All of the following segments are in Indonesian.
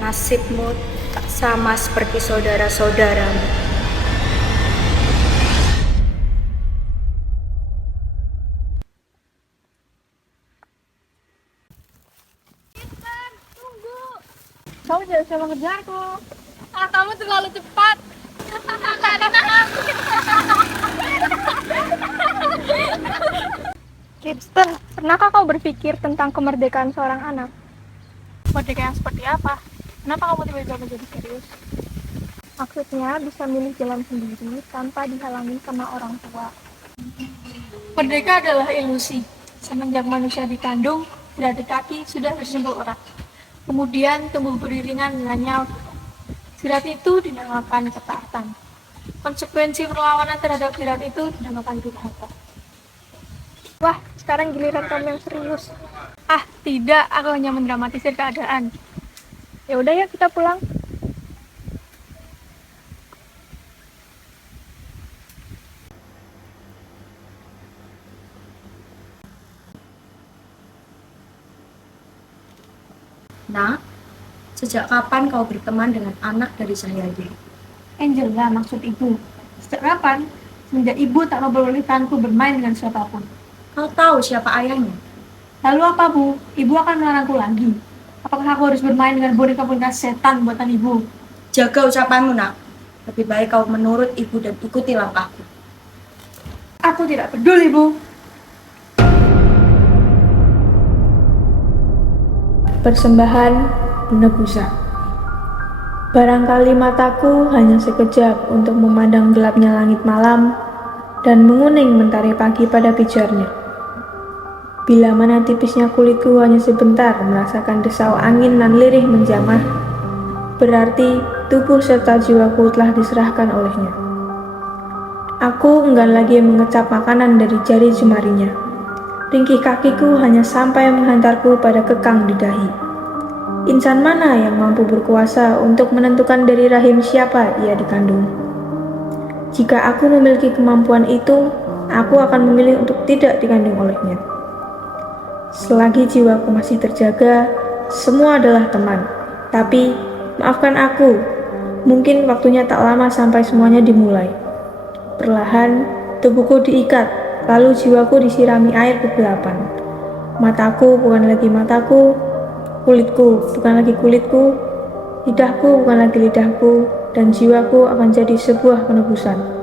nasibmu tak sama seperti saudara-saudaramu. Kamu tidak bisa mengejarku. Kamu terlalu cepat. Kristen, pernahkah kau berpikir tentang kemerdekaan seorang anak? Kemerdekaan seperti apa? Kenapa kamu tiba-tiba menjadi serius? Maksudnya bisa milih jalan sendiri tanpa dihalangi sama orang tua. Merdeka adalah ilusi. Semenjak manusia dikandung, tidak ada kaki, sudah bersimbol erat. Kemudian tumbuh beriringan dengan nyawa. Sirat itu dinamakan ketaatan. Konsekuensi perlawanan terhadap sirat itu dinamakan durhaka. Wah, sekarang giliran kamu yang serius. Ah, tidak, aku hanya mendramatisir keadaan. Ya udah ya, kita pulang. Nak, sejak kapan kau berteman dengan anak dari Cahyadi? Angela, maksud ibu. Sejak kapan? Semenjak ibu tak membolehkanku bermain dengan siapapun. Kau tahu siapa ayahnya? Lalu apa, Bu? Ibu akan melarangku lagi. Apakah aku harus bermain dengan boneka-boneka setan buatan ibu? Jaga ucapanmu, nak. Lebih baik kau menurut ibu dan ikuti langkahku. Aku tidak peduli, Bu. Persembahan penebusan. Barangkali mataku hanya sekejap untuk memandang gelapnya langit malam dan menguning mentari pagi pada pijarnya. Bila mana tipisnya kulitku hanya sebentar merasakan desau angin nan lirih menjamah, berarti tubuh serta jiwaku telah diserahkan olehnya. Aku enggan lagi mengecap makanan dari jari jemarinya. Ringkih kakiku hanya sampai menghantarku pada kekang di dahi. Insan mana yang mampu berkuasa untuk menentukan dari rahim siapa ia dikandung? Jika aku memiliki kemampuan itu, aku akan memilih untuk tidak dikandung olehnya. Selagi jiwaku masih terjaga, semua adalah teman. Tapi, maafkan aku, mungkin waktunya tak lama sampai semuanya dimulai. Perlahan, tubuhku diikat, lalu jiwaku disirami air kegelapan. Mataku bukan lagi mataku, kulitku bukan lagi kulitku, lidahku bukan lagi lidahku, dan jiwaku akan jadi sebuah penebusan.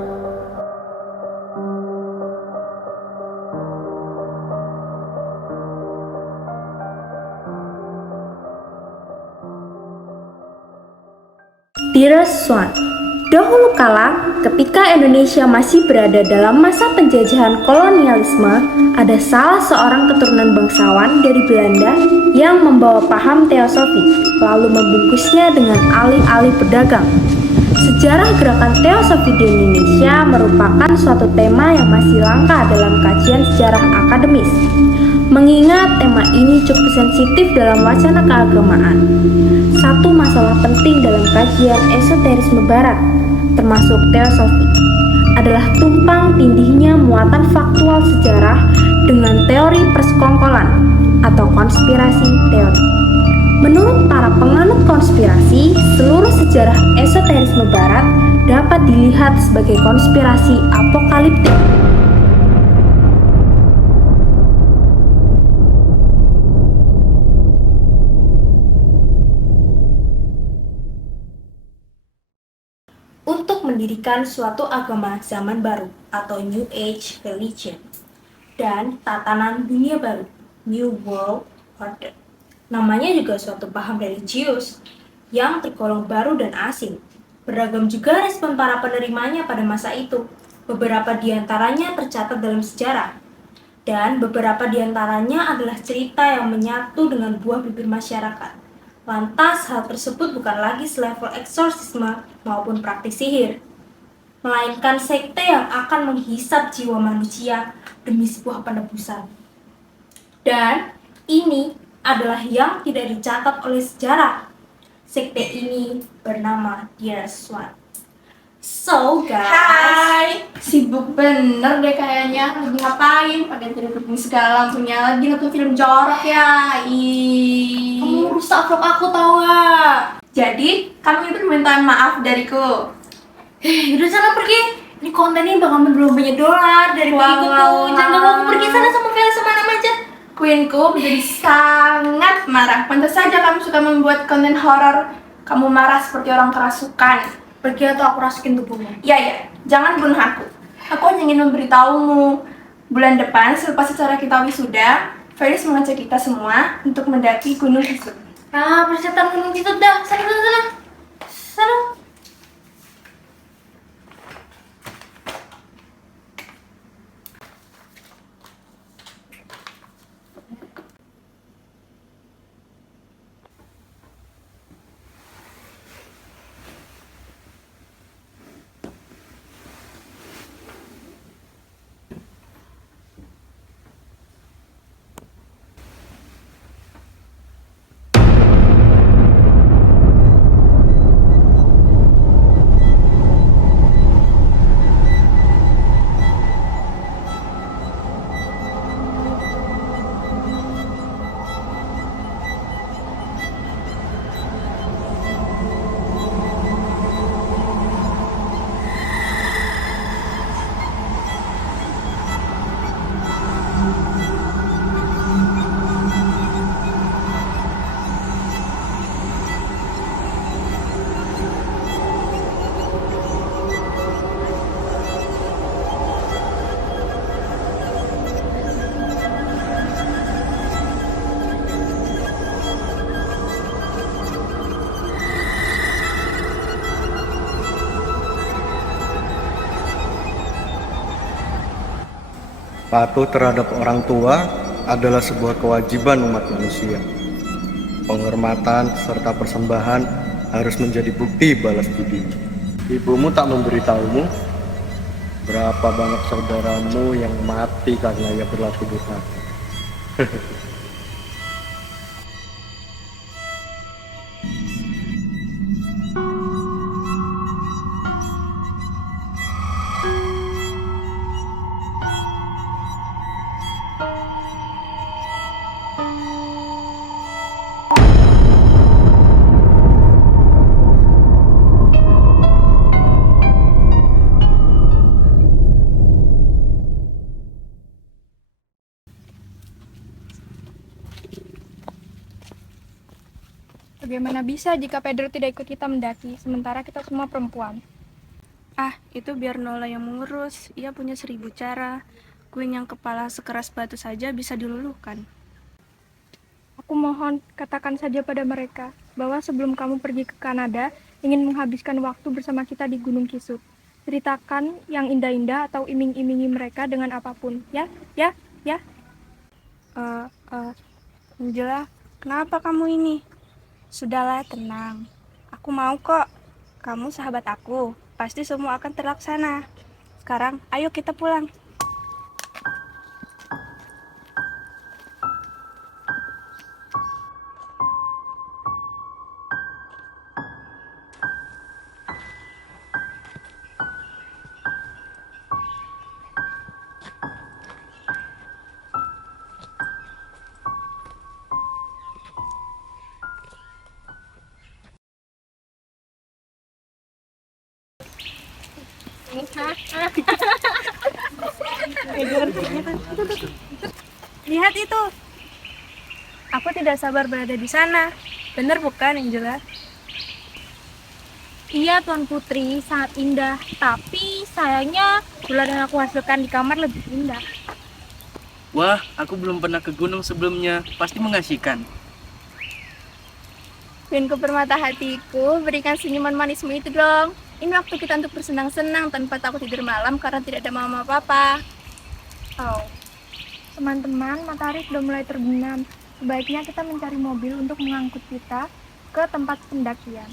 Dearest Swan, dahulu kala, ketika Indonesia masih berada dalam masa penjajahan kolonialisme, ada salah seorang keturunan bangsawan dari Belanda yang membawa paham teosofi, lalu membungkusnya dengan alih-alih pedagang. Sejarah gerakan teosofi di Indonesia merupakan suatu tema yang masih langka dalam kajian sejarah akademis. Mengingat tema ini cukup sensitif dalam wacana keagamaan. Satu masalah penting dalam kajian esoterisme barat, termasuk teosofi, adalah tumpang tindihnya muatan faktual sejarah dengan teori persekongkolan atau konspirasi teori. Menurut para penganut konspirasi, seluruh sejarah esoterisme barat dapat dilihat sebagai konspirasi apokaliptik. Untuk mendirikan suatu agama zaman baru atau New Age Religion dan tatanan dunia baru, New World Order. Namanya juga suatu paham religius yang tergolong baru dan asing. Beragam juga respon para penerimanya pada masa itu. Beberapa di antaranya tercatat dalam sejarah, dan beberapa di antaranya adalah cerita yang menyatu dengan buah bibir masyarakat. Lantas, hal tersebut bukan lagi selevel eksorsisme maupun praktik sihir, melainkan sekte yang akan menghisap jiwa manusia demi sebuah penebusan. Dan ini adalah yang tidak dicatat oleh sejarah. Sekte ini bernama Dearest Swan. So guys, Hai, sibuk bener deh kayaknya. Lagi ngapain? Pakai jadi segala langsung nyala lagi nonton film jorok ya. Ih, kamu rusak vlog aku tau gak? Jadi, kamu itu permintaan maaf dariku. Udah sana pergi. Ini kontennya bakal belum banyak dolar dari bagiku tuh. Jangan ganggu aku pergi sana sama Feli sama anak aja. Queenku menjadi sangat marah. Pantas saja kamu suka membuat konten horor. Kamu marah seperti orang kerasukan. Pergi atau aku rasukin tubuhmu. Ya, jangan bunuh aku. Aku hanya ingin memberitahumu. Bulan depan, selepas acara kita wisuda, Felis mengajak kita semua untuk mendaki Gunung Kisut. Persetan gunung itu dah. Sana. Patuh terhadap orang tua adalah sebuah kewajiban umat manusia. Penghormatan serta persembahan harus menjadi bukti balas budi. Ibumu tak memberitahumu berapa banyak saudaramu yang mati karena ia berlaku durhaka. Bagaimana bisa jika Pedro tidak ikut kita mendaki, sementara kita semua perempuan? Itu biar Nola yang mengurus. Ia punya 1000 cara. Queen yang kepala sekeras batu saja bisa diluluhkan. Aku mohon, katakan saja pada mereka bahwa sebelum kamu pergi ke Kanada, ingin menghabiskan waktu bersama kita di Gunung Kisut. Ceritakan yang indah-indah atau iming-imingi mereka dengan apapun, ya. Angela, kenapa kamu ini? Sudahlah, tenang. Aku mau kok. Kamu sahabat aku. Pasti semua akan terlaksana. Sekarang, ayo kita pulang. Lihat itu. Aku tidak sabar berada di sana. Benar bukan, Angela? Iya, Tuan Putri, sangat indah. Tapi sayangnya bulan yang aku hasilkan di kamar lebih indah. Wah, aku belum pernah ke gunung sebelumnya. Pasti mengasihkan. Queenku permata hatiku, berikan senyuman manismu itu dong. Ini waktu kita untuk bersenang-senang tanpa takut tidur malam karena tidak ada mama papa. Oh, teman-teman, matahari sudah mulai terbenam. Sebaiknya kita mencari mobil untuk mengangkut kita ke tempat pendakian.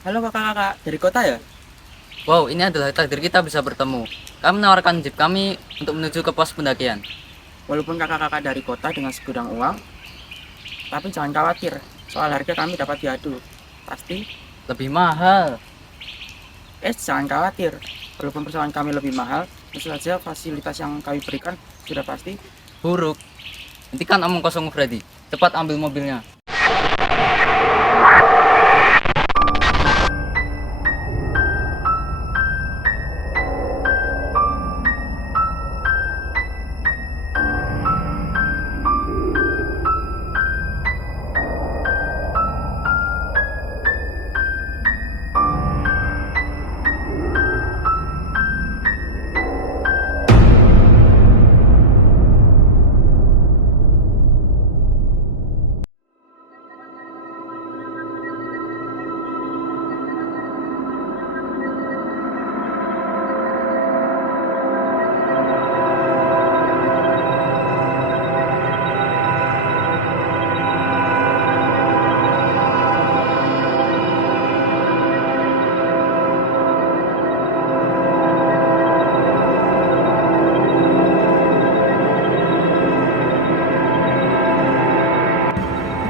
Halo kakak-kakak, dari kota ya? Wow, ini adalah takdir kita bisa bertemu. Kami menawarkan jeep kami untuk menuju ke pos pendakian. Walaupun kakak-kakak dari kota dengan segudang uang, tapi jangan khawatir, soal harga kami dapat diadu. Pasti, Lebih mahal. jangan khawatir. Walaupun persoalan kami lebih mahal, tentu saja fasilitas yang kami berikan sudah pasti. Buruk. Hentikan omong kosong Freddy. Cepat ambil mobilnya.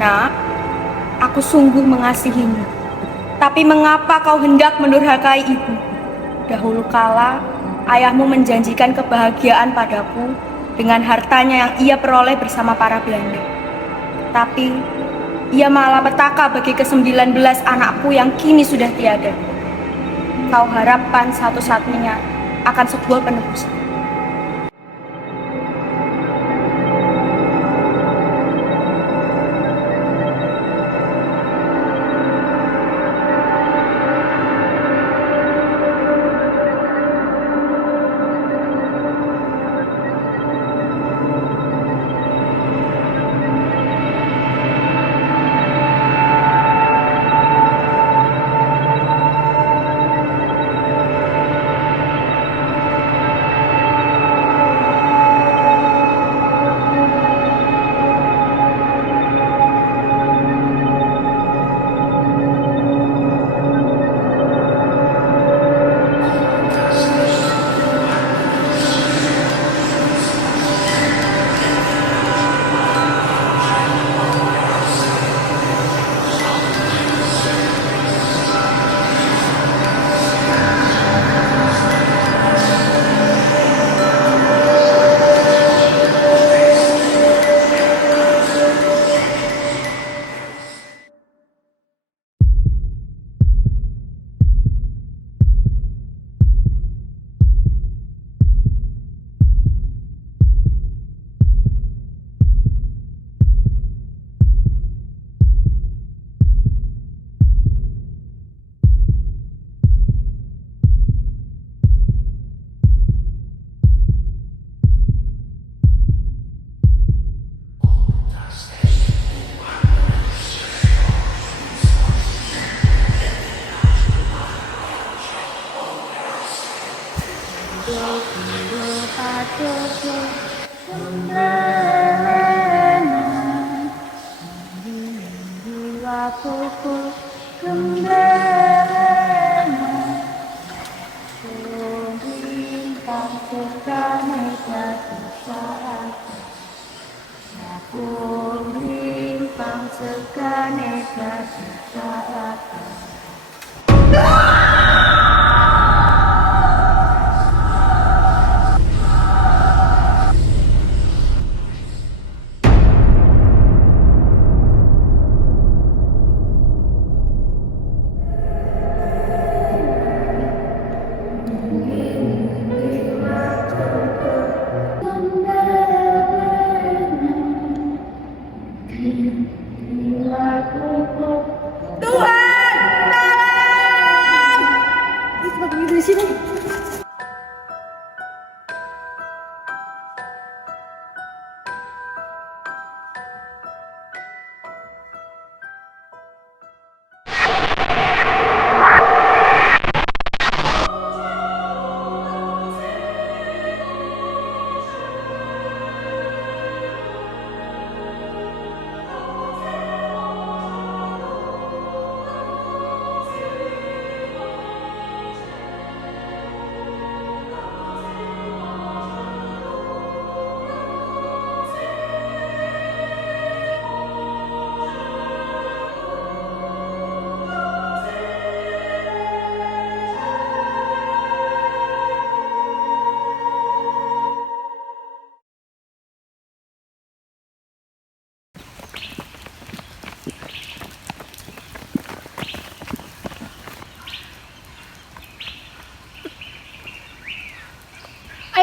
Nak, aku sungguh mengasihimu. Tapi mengapa kau hendak mendurhakai ibu? Dahulu kala, ayahmu menjanjikan kebahagiaan padaku dengan hartanya yang ia peroleh bersama para Belanda. Tapi, ia malah petaka bagi ke-19 anakku yang kini sudah tiada. Kau harapkan satu-satunya akan sebuah penebusan.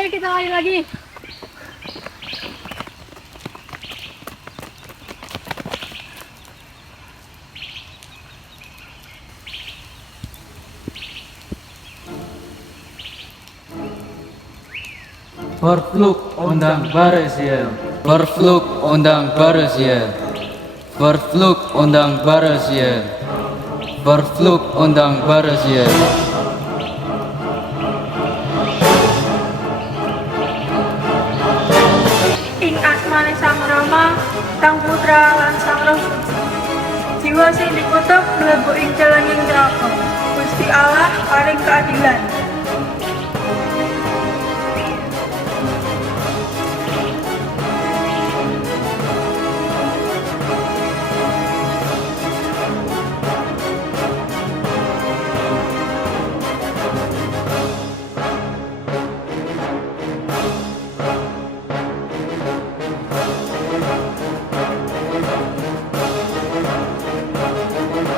Ayo kita lari lagi. Vervloek undang Baresiel. Vervloek undang Baresiel. Vervloek undang Baresiel. Vervloek undang Baresiel. Ing asmane Sang Rama, Sang Putra lan Sang Roh Suci. Jiwa sing dikutuk mlebu ing jalaning neraka. Gusti Allah paring keadilan.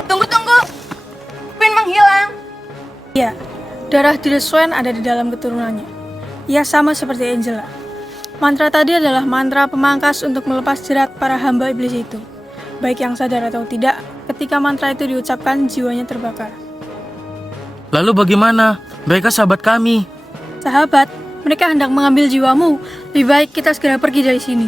Tunggu. Pin menghilang. Iya, darah Direswen ada di dalam keturunannya. Ia sama seperti Angela. Mantra tadi adalah mantra pemangkas untuk melepas jerat para hamba iblis itu. Baik yang sadar atau tidak, ketika mantra itu diucapkan, jiwanya terbakar. Lalu bagaimana? Mereka sahabat kami. Sahabat, mereka hendak mengambil jiwamu. Lebih baik kita segera pergi dari sini.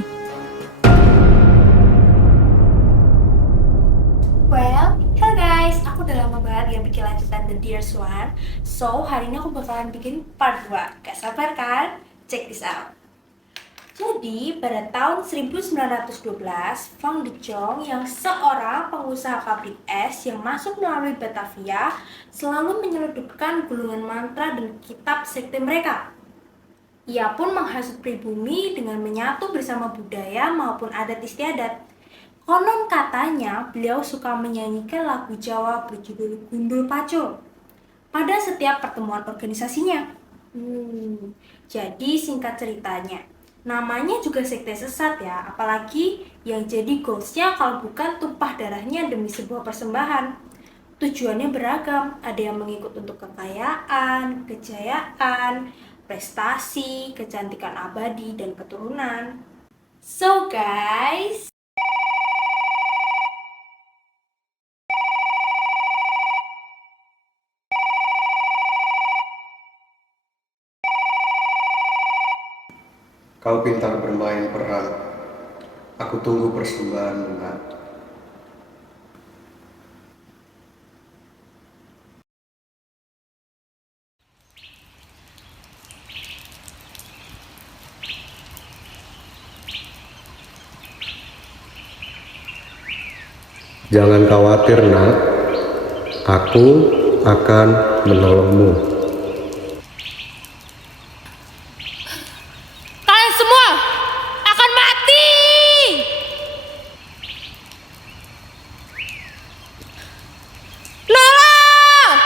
Well, hello guys, aku udah lama banget gak bikin lanjutan The Dear Swan. So, hari ini aku bakalan bikin part 2. Gak sabar kan? Check this out. Jadi, pada tahun 1912, Fang Dechong yang seorang pengusaha pabrik es yang masuk melalui Batavia selalu menyeludupkan gulungan mantra dan kitab sekte mereka. Ia pun menghasut pribumi dengan menyatu bersama budaya maupun adat istiadat. Konon katanya beliau suka menyanyikan lagu Jawa berjudul Gundul Paco pada setiap pertemuan organisasinya. Jadi singkat ceritanya, namanya juga sekte sesat ya, apalagi yang jadi goalsnya kalau bukan tumpah darahnya demi sebuah persembahan. Tujuannya beragam, ada yang mengikut untuk kekayaan, kejayaan, prestasi, kecantikan abadi, dan keturunan. So guys, Kau pintar bermain peran. Aku tunggu persembahanmu, Nak. Jangan khawatir, Nak. Aku akan menolongmu. Kalian semua akan mati. Nolong!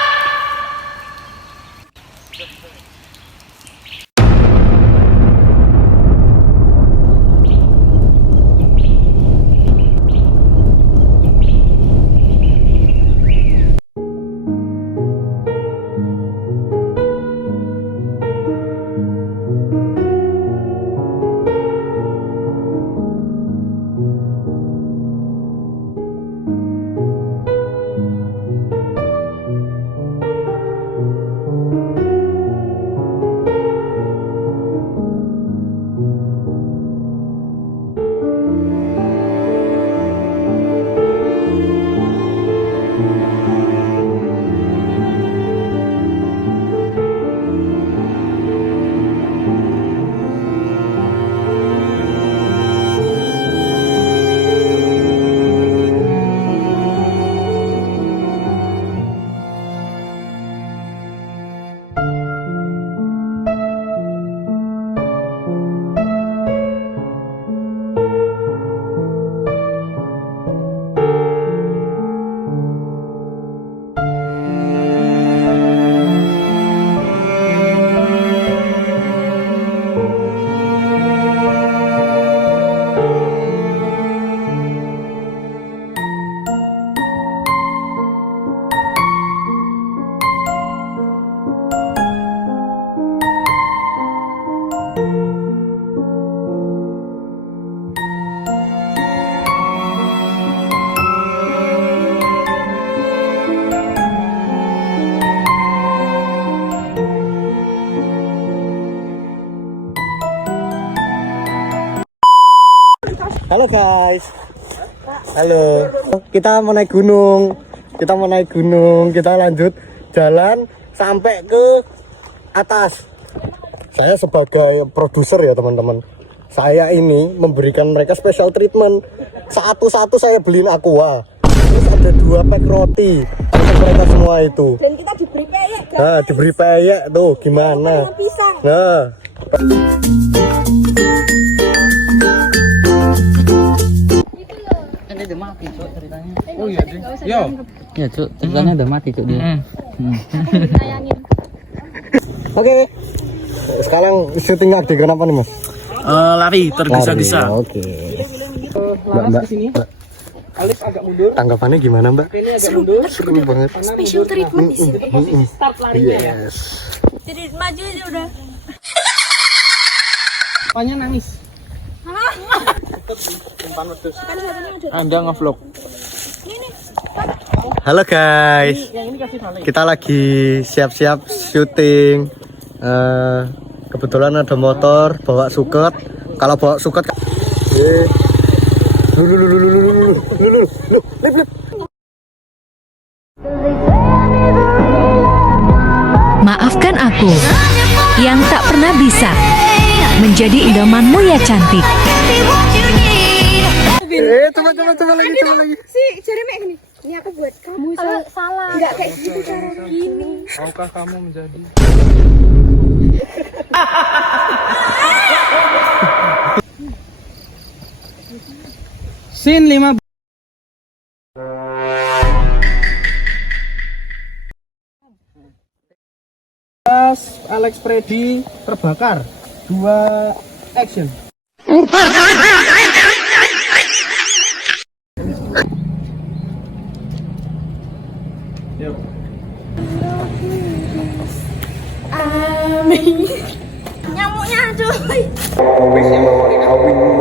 Halo guys. Halo. Kita mau naik gunung. Kita lanjut jalan sampai ke atas. Saya sebagai produser ya teman-teman. Saya ini memberikan mereka special treatment. Satu-satu saya beliin aqua. Terus ada 2 pack roti untuk mereka semua itu. Dan kita diberi peyek, guys. Nah, diberi peyek tuh gimana? Pisang. Nah. Kan dia udah mati, Cuk, ceritanya. Oh iya, Ding. Yo. Ya, Cuk, ceritanya udah mati, Cuk, dia. Oke. Sekarang syuting adegan apa nih, Mas? Lari tergesa-gesa. Oke. Mbak. Alif agak mundur. Tanggapannya gimana, Mbak? Seru banget. Special treatment di sini. Start larinya ya. Yes. Jadi maju aja udah. Apanya nangis? Anda ngevlog. Halo guys. Yang ini kasih Vale. Kita lagi siap-siap syuting. Kebetulan ada motor bawa suket. Kalau bawa suket Maafkan aku yang tak pernah bisa menjadi idamanmu ya cantik. Coba lagi. Si Jeremy gini. Ini aku buat kamu. Salah. Enggak kayak gitu cara gini. Maukah kamu menjadi Sin 5 Alex Freddy terbakar 2 action. Yuk. Nyamuknya cuy. Wis yang mau kawin